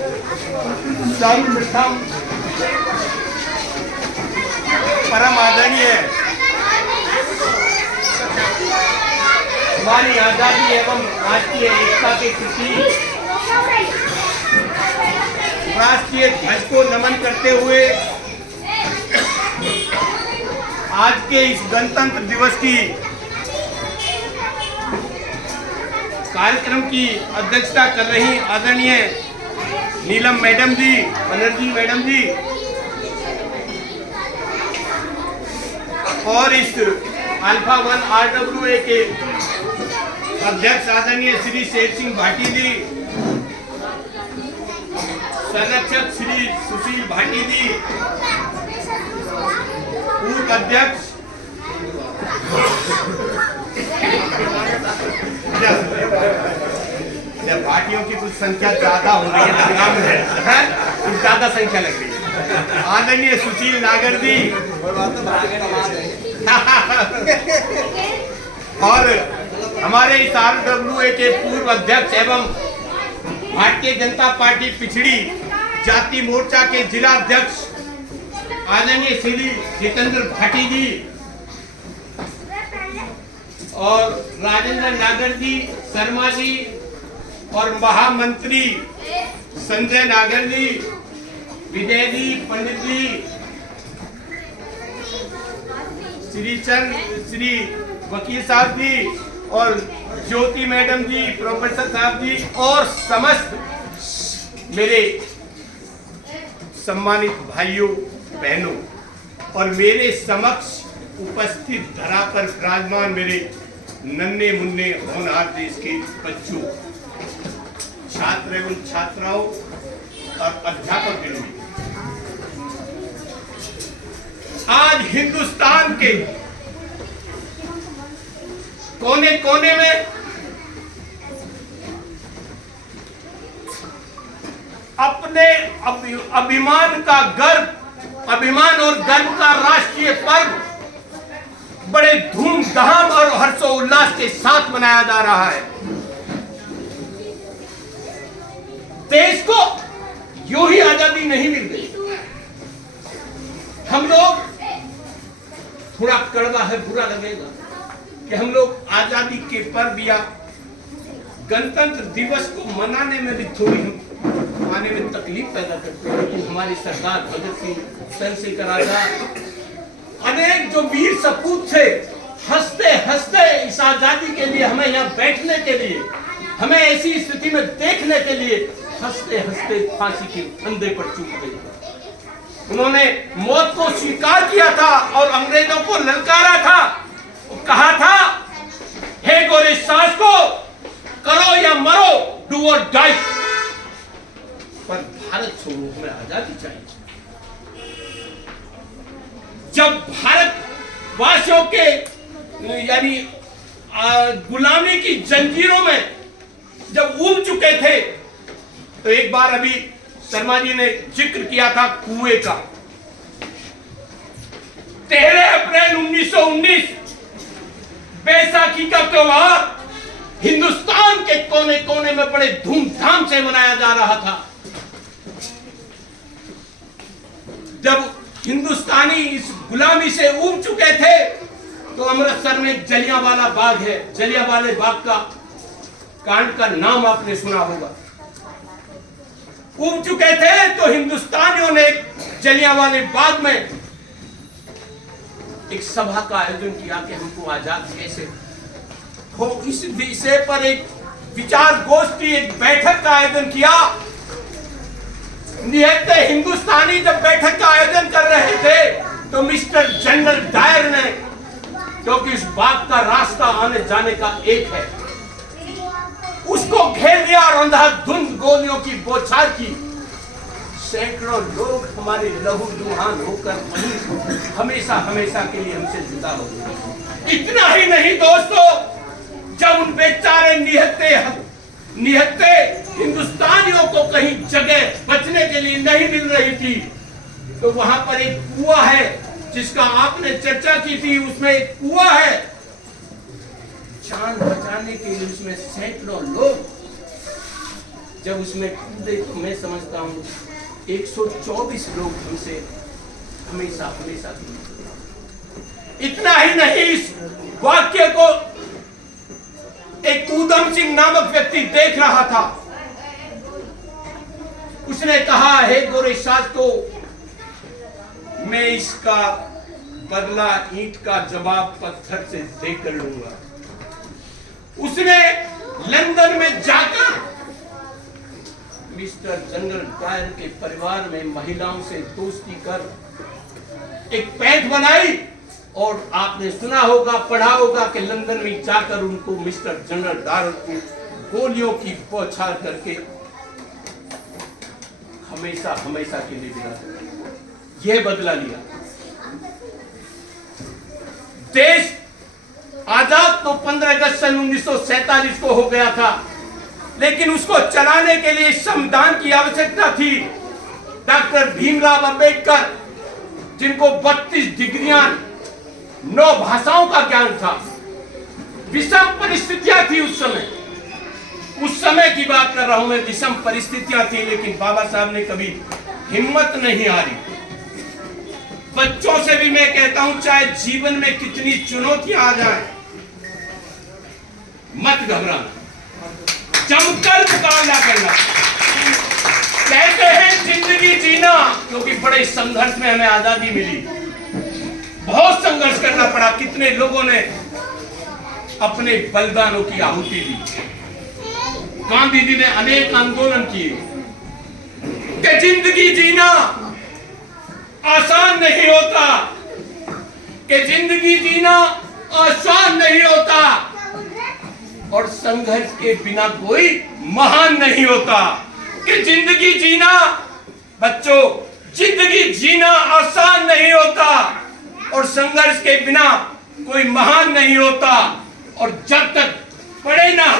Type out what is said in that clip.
सर्वप्रथम परम आदरणीय हमारी आजादी एवं राष्ट्रीय एकता के प्रति राष्ट्रीय ध्वज को नमन करते हुए आज के इस गणतंत्र दिवस की कार्यक्रम की अध्यक्षता कर रही आदरणीय नीलम मैडम जी, बनर्जी मैडम जी और इस अल्फा 1 RWA के अध्यक्ष आदरणीय श्री शेर सिंह भाटी जी, संरक्षक श्री सुशील भाटी जी, पूर्व अध्यक्ष भाटियों की कुछ संख्या ज्यादा हो रही है, कुछ ज्यादा संख्या लग रही है। आदरणीय सुशील नागर जी और हमारे इस RWA के पूर्व अध्यक्ष एवं भारतीय जनता पार्टी पिछड़ी जाति मोर्चा के जिला अध्यक्ष आदरणीय श्री जितेंद्र भाटी जी और राजेंद्र नागर जी, शर्मा जी और महामंत्री संजय नागर जी, विजय जी, पंडित जी, श्री वकील साहब जी और ज्योति मैडम जी, प्रोफेसर साहब जी और समस्त मेरे सम्मानित भाइयों बहनों और मेरे समक्ष उपस्थित धरा पर विराजमान मेरे नन्हे मुन्ने होनहार देश के बच्चों, छात्र एवं छात्राओं और अध्यापक गणों, आज हिंदुस्तान के कोने कोने में अपने अभिमान का गर्व, अभिमान और गर्व का राष्ट्रीय पर्व बड़े धूमधाम और हर्षोल्लास के साथ मनाया जा रहा है। देश को यूं ही आजादी नहीं मिल गई। हम लोग, थोड़ा कड़वा है, बुरा लगेगा कि हम लोग आजादी के पर्व या गणतंत्र दिवस को मनाने में भी थोड़ी आने में तकलीफ पैदा करते हैं, लेकिन हमारी सरकार भगत सिंह, चंद्रशेखर आजाद, अनेक जो वीर सपूत थे, हंसते हंसते इस आजादी के लिए, हमें यहाँ बैठने के लिए, हमें ऐसी स्थिति में देखने के लिए हंसते हंसते फांसी के फंदे पर चूक गए। उन्होंने मौत को स्वीकार किया था और अंग्रेजों को ललकारा था, कहा था, हे गोरे सास को, करो या मरो, डू और डाई। पर भारत छोड़ो, हमें आजादी चाहिए। जब भारत वासियों के यानी गुलामी की जंजीरों में जब ऊब चुके थे, तो एक बार अभी शर्मा जी ने जिक्र किया था कुएं का। 13 अप्रैल 1919 बैसाखी का त्योहार हिंदुस्तान के कोने कोने में बड़े धूमधाम से मनाया जा रहा था। जब हिंदुस्तानी इस गुलामी से ऊब चुके थे, तो अमृतसर में जलियांवाला बाग है, जलियांवाले बाग का कांड का नाम आपने सुना होगा। ऊब चुके थे तो हिंदुस्तानियों ने जलियांवाले बाग में एक सभा का आयोजन किया कि हमको आजाद कैसे हो। इस विषय पर एक विचार गोष्ठी, एक बैठक का आयोजन किया। निहत्ते हिंदुस्तानी जब बैठक का आयोजन कर रहे थे, तो मिस्टर जनरल डायर ने, क्योंकि इस बाग का रास्ता आने जाने का एक है, उसको घेर लिया और अंधाधुंध गोलियों की बौछार की। सैकड़ों लोग हमारे लहूलुहान होकर वहीं हमेशा हमेशा के लिए हमसे जुदा हो गए। इतना ही नहीं दोस्तों, जब उन बेचारे निहत्ते हिंदुस्तानियों को कहीं जगह बचने के लिए नहीं मिल रही थी, तो वहां पर एक कुआं है जिसका आपने चर्चा की थी। उसमें एक कुआं है, जान बचाने के लिए उसमें सैकड़ों लोग जब उसमें कूदे तो मैं समझता हूँ 124 लोग हमसे हमेशा हमेशा दूर। इतना ही नहीं, इस वाक्य को एक ऊधम सिंह नामक व्यक्ति देख रहा था। उसने कहा, हे गोरे साज को मैं इसका बदला ईंट का जवाब पत्थर से देकर लूंगा। उसने लंदन में जाकर मिस्टर जनरल डायर के परिवार में महिलाओं से दोस्ती कर एक पैठ बनाई, और आपने सुना होगा, पढ़ा होगा कि लंदन में जाकर उनको मिस्टर जनरल डायर को गोलियों की बौछार करके हमेशा हमेशा के लिए विदा कर यह बदला लिया। देश आजाद तो 15 अगस्त सन 1947 को हो गया था, लेकिन उसको चलाने के लिए संविधान की आवश्यकता थी। डॉक्टर भीमराव अंबेडकर, जिनको 32 डिग्रियां 9 भाषाओं का ज्ञान था, विषम परिस्थितियां थी उस समय की बात कर रहा हूं मैं, विषम परिस्थितियां थी, लेकिन बाबा साहब ने कभी हिम्मत नहीं हारी। बच्चों से भी मैं कहता हूं, चाहे जीवन में कितनी चुनौतियां आ जाए, मत घबराना, जमकर मुकाबला करना। कहते हैं जिंदगी जीना, क्योंकि बड़े संघर्ष में हमें आजादी मिली, बहुत संघर्ष करना पड़ा। कितने लोगों ने अपने बलिदानों की आहुति दी। गांधी जी ने अनेक आंदोलन किए कि जिंदगी जीना आसान नहीं होता, कि जिंदगी जीना आसान नहीं होता, और संघर्ष के बिना कोई महान नहीं होता। कि जिंदगी जीना, बच्चों, जिंदगी जीना आसान नहीं होता, और संघर्ष के बिना कोई महान नहीं होता। और जब तक पढ़े ना